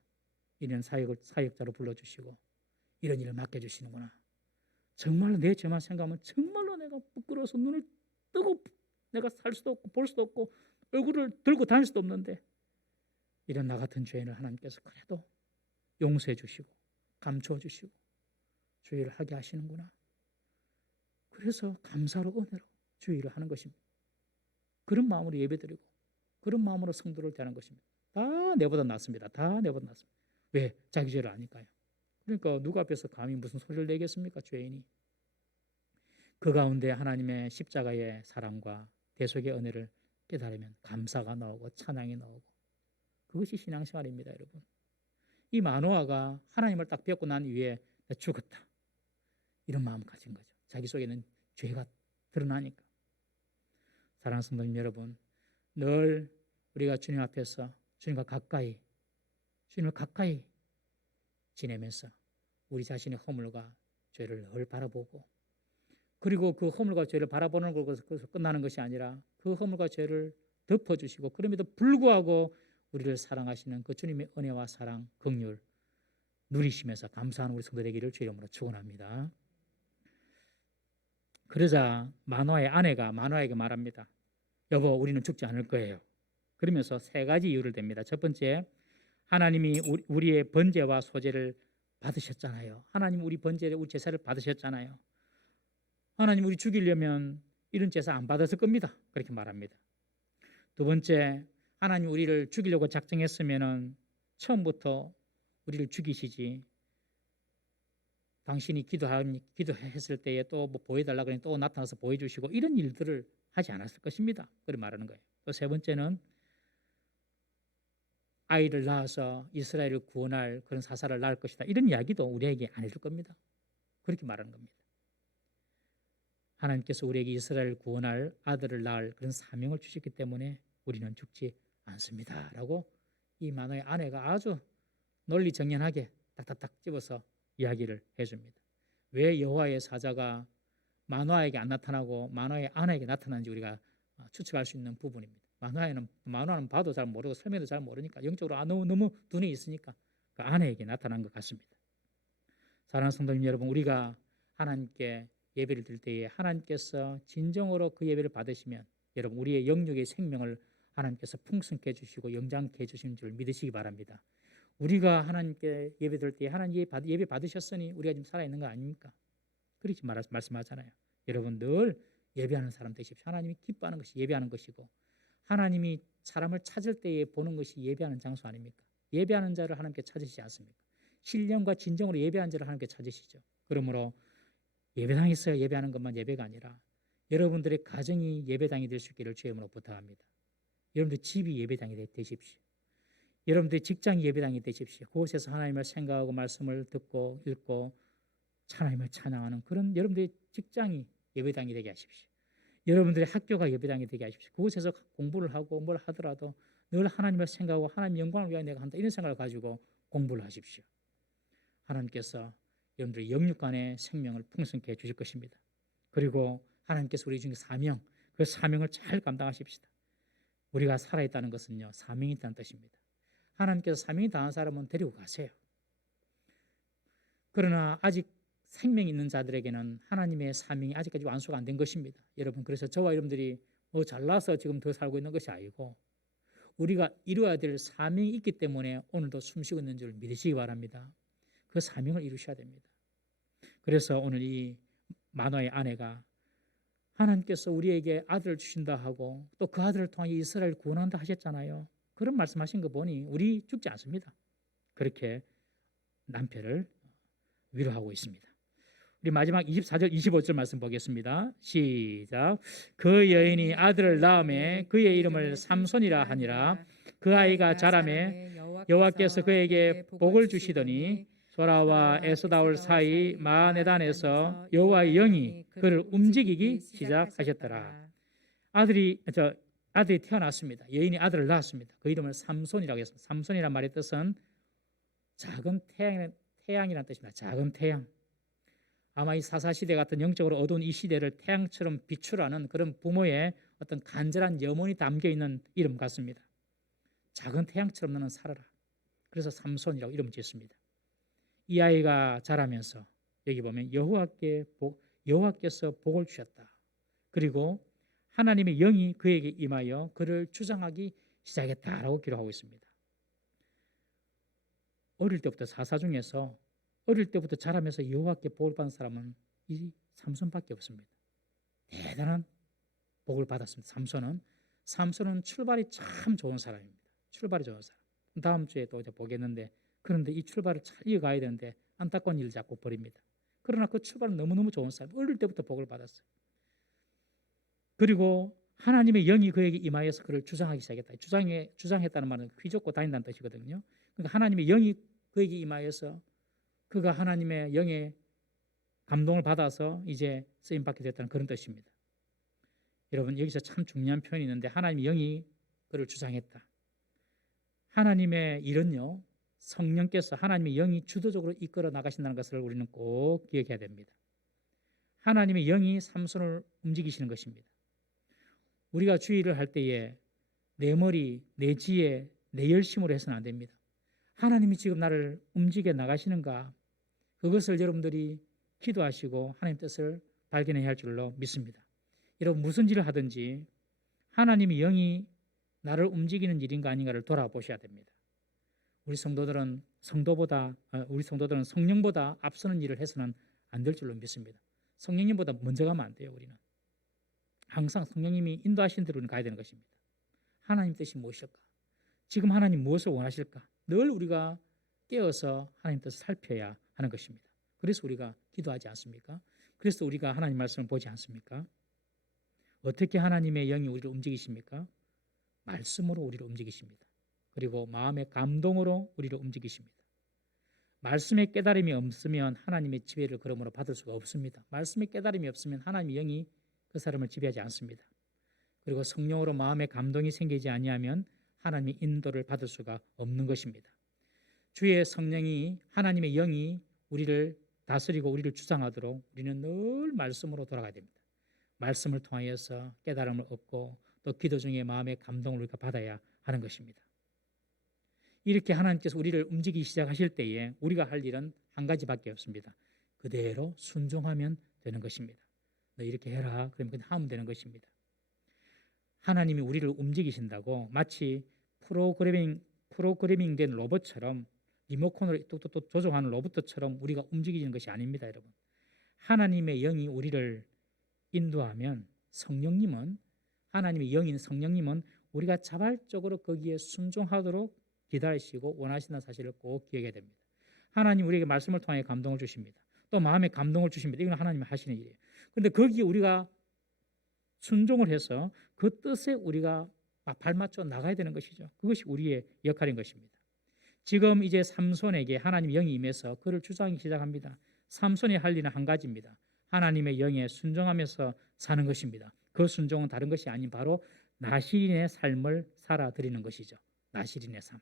이런 사역자로 불러주시고 이런 일을 맡겨주시는구나. 정말로 내 죄만 생각하면 정말로 내가 부끄러워서 눈을 뜨고 내가 살 수도 없고 볼 수도 없고 얼굴을 들고 다닐 수도 없는데 이런 나 같은 죄인을 하나님께서 그래도 용서해 주시고 감추어 주시고 주의를 하게 하시는구나. 그래서 감사로 은혜로 주의를 하는 것입니다. 그런 마음으로 예배드리고 그런 마음으로 성도를 대하는 것입니다. 다 내보다 낫습니다. 다 내보다 낫습니다. 왜? 자기 죄를 아니까요. 그러니까 누구 앞에서 감히 무슨 소리를 내겠습니까? 죄인이. 그 가운데 하나님의 십자가의 사랑과 대속의 은혜를 깨달으면 감사가 나오고 찬양이 나오고 그것이 신앙생활입니다. 여러분. 이 마노아가 하나님을 딱 뵙고 난 이후에 죽었다. 이런 마음 가진 거죠. 자기 속에는 죄가 드러나니까. 사랑하는 성도님 여러분, 늘 우리가 주님 앞에서 주님을 가까이 지내면서 우리 자신의 허물과 죄를 늘 바라보고 그리고 그 허물과 죄를 바라보는 것에서 끝나는 것이 아니라 그 허물과 죄를 덮어주시고 그럼에도 불구하고 우리를 사랑하시는 그 주님의 은혜와 사랑, 긍휼 누리시면서 감사하는 우리 성도 되기를 주의 이름으로 축원합니다. 그러자 마노아의 아내가 마노아에게 말합니다. 여보, 우리는 죽지 않을 거예요. 그러면서 세 가지 이유를 댑니다. 첫 번째, 하나님이 우리의 번제와 소제를 받으셨잖아요. 하나님 우리 번제를 우리 제사를 받으셨잖아요. 하나님 우리 죽이려면 이런 제사 안 받았을 겁니다. 그렇게 말합니다. 두 번째, 하나님 우리를 죽이려고 작정했으면은 처음부터 우리를 죽이시지. 당신이 기도했을 때에 또 뭐 보여달라 그러니 또 나타나서 보여주시고 이런 일들을 하지 않았을 것입니다. 그렇게 말하는 거예요. 또 세 번째는 아이를 낳아서 이스라엘을 구원할 그런 사사를 낳을 것이다. 이런 이야기도 우리에게 안 해줄 겁니다. 그렇게 말하는 겁니다. 하나님께서 우리에게 이스라엘을 구원할 아들을 낳을 그런 사명을 주셨기 때문에 우리는 죽지 않습니다. 라고 이 마노아의 아내가 아주 논리정연하게 딱딱딱 집어서 이야기를 해줍니다. 왜 여호와의 사자가 마노아에게 안 나타나고 마노아의 아내에게 나타나는지 우리가 추측할 수 있는 부분입니다. 마노아는 봐도 잘 모르고 설명도 잘 모르니까 영적으로 너무 눈에 있으니까 그 아내에게 나타난 것 같습니다. 사랑하는 성도님 여러분, 우리가 하나님께 예배를 드릴 때에 하나님께서 진정으로 그 예배를 받으시면 여러분 우리의 영육의 생명을 하나님께서 풍성케 해주시고 영장케 해주시는 줄 믿으시기 바랍니다. 우리가 하나님께 예배 드릴 때에 하나님 예배 받으셨으니 우리가 지금 살아있는 거 아닙니까? 그렇게 말씀하잖아요. 여러분 늘 예배하는 사람 되십시오. 하나님이 기뻐하는 것이 예배하는 것이고 하나님이 사람을 찾을 때에 보는 것이 예배하는 장소 아닙니까? 예배하는 자를 하나님께 찾으시지 않습니까? 신령과 진정으로 예배하는 자를 하나님께 찾으시죠. 그러므로 예배당에서 예배하는 것만 예배가 아니라 여러분들의 가정이 예배당이 될 수 있기를 주의 이름으로 부탁합니다. 여러분들 집이 예배당이 되십시오. 여러분들의 직장이 예배당이 되십시오. 그곳에서 하나님을 생각하고 말씀을 듣고 읽고 하나님을 찬양하는 그런 여러분들의 직장이 예배당이 되게 하십시오. 여러분들의 학교가 예배당이 되게 하십시오. 그곳에서 공부를 하고 뭘 하더라도 늘 하나님을 생각하고 하나님 영광을 위하여 내가 한다 이런 생각을 가지고 공부를 하십시오. 하나님께서 여러분들의 영육간의 생명을 풍성케 해주실 것입니다. 그리고 하나님께서 우리 중에 사명, 그 사명을 잘 감당하십시다. 우리가 살아있다는 것은요 사명이 있다는 뜻입니다. 하나님께서 사명이 다한 사람은 데리고 가세요. 그러나 아직 생명이 있는 자들에게는 하나님의 사명이 아직까지 완수가 안 된 것입니다. 여러분 그래서 저와 여러분들이 잘나서 지금 더 살고 있는 것이 아니고 우리가 이루어야 될 사명이 있기 때문에 오늘도 숨쉬고 있는 줄 믿으시기 바랍니다. 그 사명을 이루셔야 됩니다. 그래서 오늘 이 마노아의 아내가 하나님께서 우리에게 아들을 주신다 하고 또 그 아들을 통해 이스라엘을 구원한다 하셨잖아요. 그런 말씀하신 거 보니 우리 죽지 않습니다. 그렇게 남편을 위로하고 있습니다. 우리 마지막 24절 25절 말씀 보겠습니다. 시작. 그 여인이 아들을 낳음에 그의 이름을 삼손이라 하니라. 그 아이가 자라매 여호와께서 그에게 복을 주시더니 소라와 에스다올 사이 마네단에서 여호와의 영이 그를 움직이기 시작하셨더라. 아들이 태어났습니다. 여인이 아들을 낳았습니다. 그 이름을 삼손이라고 했습니다. 삼손이란 말의 뜻은 작은 태양이라는 뜻입니다. 작은 태양. 아마 이 사사시대 같은 영적으로 어두운 이 시대를 태양처럼 비추라는 그런 부모의 어떤 간절한 염원이 담겨 있는 이름 같습니다. 작은 태양처럼 너는 살아라. 그래서 삼손이라고 이름을 지었습니다. 이 아이가 자라면서 여기 보면 여호와께서 복을 주셨다. 그리고 하나님의 영이 그에게 임하여 그를 주장하기 시작했다라고 기록하고 있습니다. 어릴 때부터 사사 중에서 어릴 때부터 자라면서 여호와께 복을 받은 사람은 이 삼손밖에 없습니다. 대단한 복을 받았습니다. 삼손은 출발이 참 좋은 사람입니다. 출발이 좋은 사람. 다음 주에 또 이제 보겠는데, 그런데 이 출발을 잘 이어가야 되는데 안타까운 일을 자꾸 벌입니다. 그러나 그 출발은 너무너무 좋은 사람. 어릴 때부터 복을 받았어요. 그리고 하나님의 영이 그에게 임하여서 그를 주장하기 시작했다. 주장했다는 말은 휘젓고 다닌다는 뜻이거든요. 그러니까 하나님의 영이 그에게 임하여서 그가 하나님의 영의 감동을 받아서 이제 쓰임받게 됐다는 그런 뜻입니다. 여러분, 여기서 참 중요한 표현이 있는데, 하나님의 영이 그를 주장했다. 하나님의 일은요, 성령께서 하나님의 영이 주도적으로 이끌어 나가신다는 것을 우리는 꼭 기억해야 됩니다. 하나님의 영이 삼손을 움직이시는 것입니다. 우리가 주의를 할 때에 내 머리, 내 지혜, 내 열심으로 해서는 안 됩니다. 하나님이 지금 나를 움직여 나가시는가, 그것을 여러분들이 기도하시고 하나님 뜻을 발견해야 할 줄로 믿습니다. 여러분, 무슨 일을 하든지 하나님의 영이 나를 움직이는 일인가 아닌가를 돌아보셔야 됩니다. 우리 성도들은 성령보다 앞서는 일을 해서는 안 될 줄로 믿습니다. 성령님보다 먼저 가면 안 돼요. 우리는 항상 성령님이 인도하신 대로 가야 되는 것입니다. 하나님 뜻이 무엇일까? 지금 하나님 무엇을 원하실까? 늘 우리가 깨어서 하나님 뜻을 살펴야 하는 것입니다. 그래서 우리가 기도하지 않습니까? 그래서 우리가 하나님 말씀을 보지 않습니까? 어떻게 하나님의 영이 우리를 움직이십니까? 말씀으로 우리를 움직이십니다. 그리고 마음의 감동으로 우리를 움직이십니다. 말씀의 깨달음이 없으면 하나님의 지배를 그러므로 받을 수가 없습니다. 말씀의 깨달음이 없으면 하나님의 영이 그 사람을 지배하지 않습니다. 그리고 성령으로 마음의 감동이 생기지 아니하면 하나님의 인도를 받을 수가 없는 것입니다. 주의 성령이, 하나님의 영이 우리를 다스리고 우리를 주장하도록 우리는 늘 말씀으로 돌아가야 됩니다. 말씀을 통하여서 깨달음을 얻고 또 기도 중에 마음의 감동을 우리가 받아야 하는 것입니다. 이렇게 하나님께서 우리를 움직이기 시작하실 때에 우리가 할 일은 한 가지밖에 없습니다. 그대로 순종하면 되는 것입니다. 너 이렇게 해라. 그러면 그냥 하면 되는 것입니다. 하나님이 우리를 움직이신다고 마치 프로그래밍된 로봇처럼 리모컨을 또 조종하는 로봇처럼 우리가 움직이는 것이 아닙니다, 여러분. 하나님의 영이 우리를 인도하면 하나님의 영인 성령님은 우리가 자발적으로 거기에 순종하도록 기다리시고 원하시는 사실을 꼭 기억해야 됩니다. 하나님 우리에게 말씀을 통해 감동을 주십니다. 또 마음에 감동을 주십니다. 이건 하나님이 하시는 일이에요. 그런데 거기에 우리가 순종을 해서 그 뜻에 우리가 발맞춰 나가야 되는 것이죠. 그것이 우리의 역할인 것입니다. 지금 이제 삼손에게 하나님의 영이 임해서 그를 주장하기 시작합니다. 삼손이 할 일은 한 가지입니다. 하나님의 영에 순종하면서 사는 것입니다. 그 순종은 다른 것이 아닌 바로 나실인의 삶을 살아드리는 것이죠. 나실인의 삶.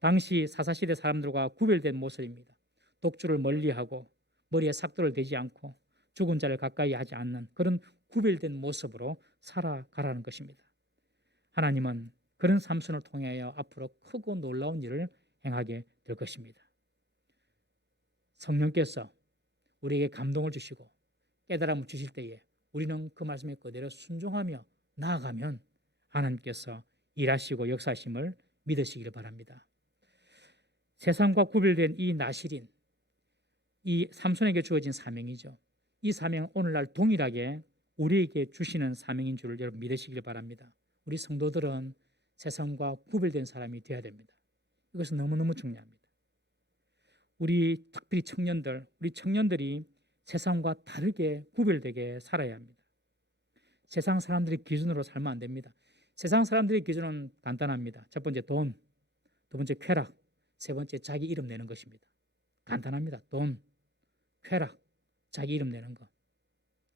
당시 사사시대 사람들과 구별된 모습입니다. 독주를 멀리하고 머리에 삭도를 대지 않고 죽은 자를 가까이 하지 않는 그런 구별된 모습으로 살아가라는 것입니다. 하나님은 그런 삼손을 통하여 앞으로 크고 놀라운 일을 행하게 될 것입니다. 성령께서 우리에게 감동을 주시고 깨달음을 주실 때에 우리는 그 말씀에 그대로 순종하며 나아가면 하나님께서 일하시고 역사하심을 믿으시기를 바랍니다. 세상과 구별된 이 나실인, 이 삼손에게 주어진 사명이죠. 이 사명은 오늘날 동일하게 우리에게 주시는 사명인 줄을 여러분 믿으시길 바랍니다. 우리 성도들은 세상과 구별된 사람이 되어야 됩니다. 이것은 너무너무 중요합니다. 특별히 우리 청년들이 세상과 다르게 구별되게 살아야 합니다. 세상 사람들의 기준으로 살면 안 됩니다. 세상 사람들의 기준은 간단합니다. 첫 번째 돈, 두 번째 쾌락, 세 번째 자기 이름 내는 것입니다. 간단합니다. 돈, 쾌락, 자기 이름 내는 것.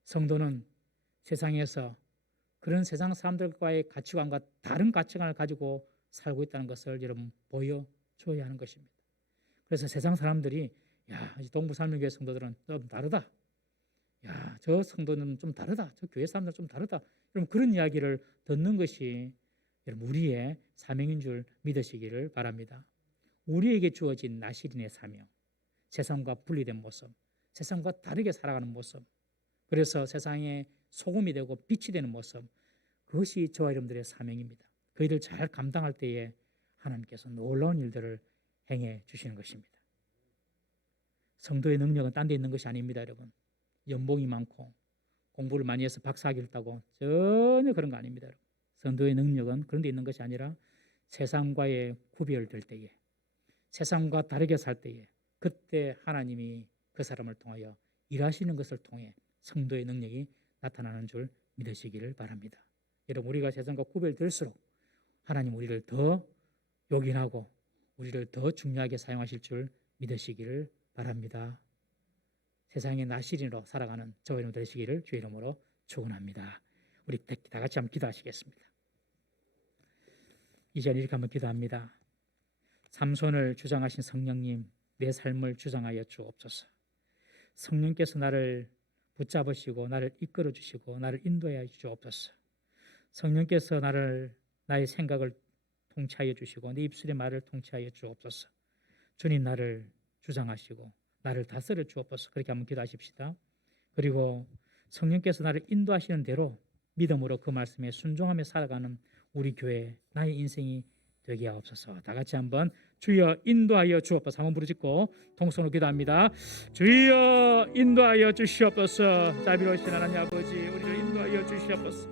성도는 세상에서 그런 세상 사람들과의 가치관과 다른 가치관을 가지고 살고 있다는 것을 여러분 보여줘야 하는 것입니다. 그래서 세상 사람들이 동부살명교회 성도들은 좀 다르다. 저 성도는 좀 다르다. 저 교회 사람들은 좀 다르다. 여러분 그런 이야기를 듣는 것이 여러분 우리의 사명인 줄 믿으시기를 바랍니다. 우리에게 주어진 나시린의 사명, 세상과 분리된 모습, 세상과 다르게 살아가는 모습, 그래서 세상에 소금이 되고 빛이 되는 모습, 그것이 저와 여러분들의 사명입니다. 그 일을 잘 감당할 때에 하나님께서 놀라운 일들을 행해 주시는 것입니다. 성도의 능력은 딴 데 있는 것이 아닙니다. 여러분, 연봉이 많고 공부를 많이 해서 박사학위를 따고 전혀 그런 거 아닙니다. 여러분. 성도의 능력은 그런 데 있는 것이 아니라 세상과의 구별될 때에, 세상과 다르게 살 때에, 그때 하나님이 그 사람을 통하여 일하시는 것을 통해 성도의 능력이 나타나는 줄 믿으시기를 바랍니다. 여러분, 우리가 세상과 구별될수록 하나님 우리를 더 요긴하고 우리를 더 중요하게 사용하실 줄 믿으시기를 바랍니다. 세상의 나시린으로 살아가는 저와 여러분 되시기를 주의 이름으로 축원합니다. 우리 다 같이 한번 기도하시겠습니다. 이 시간 이렇게 한번 기도합니다. 삼손을 주장하신 성령님, 내 삶을 주장하여 주옵소서. 성령께서 나를 붙잡으시고 나를 이끌어 주시고 나를 인도하여 주옵소서. 성령께서 나의 생각을 통치하여 주시고 내 입술의 말을 통치하여 주옵소서. 주님, 나를 주장하시고 나를 다스려 주옵소서. 그렇게 한번 기도하십시다. 그리고 성령께서 나를 인도하시는 대로 믿음으로 그 말씀에 순종하며 살아가는 우리 교회, 나의 인생이 되게 하옵소서. 다 같이 한번 주여 인도하여 주옵소서 한번 부르짖고 통성으로 기도합니다. 주여 인도하여 주시옵소서. 자비로우신 하나님 아버지, 우리를 인도하여 주시옵소서.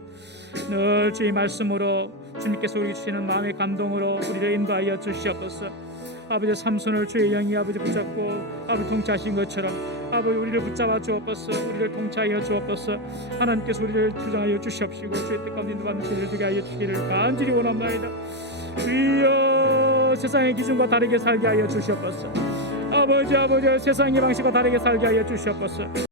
늘 주의 말씀으로 주님께서 우리 주시는 마음의 감동으로 우리를 인도하여 주시옵소서. 아버지, 삼손을 주의 영이 아버지 붙잡고 아버지 통치하신 것처럼 아버지 우리를 붙잡아 주옵소서. 우리를 통치하여 주옵소서. 하나님께서 우리를 주장하여 주시옵시고 주의 뜻 가운데 인도받는 길을 되게 하여 주시기를 간절히 원합니다. 주여 세상의 기준과 다르게 살게 하여 주시옵소서. 아버지 세상의 방식과 다르게 살게 하여 주시옵소서.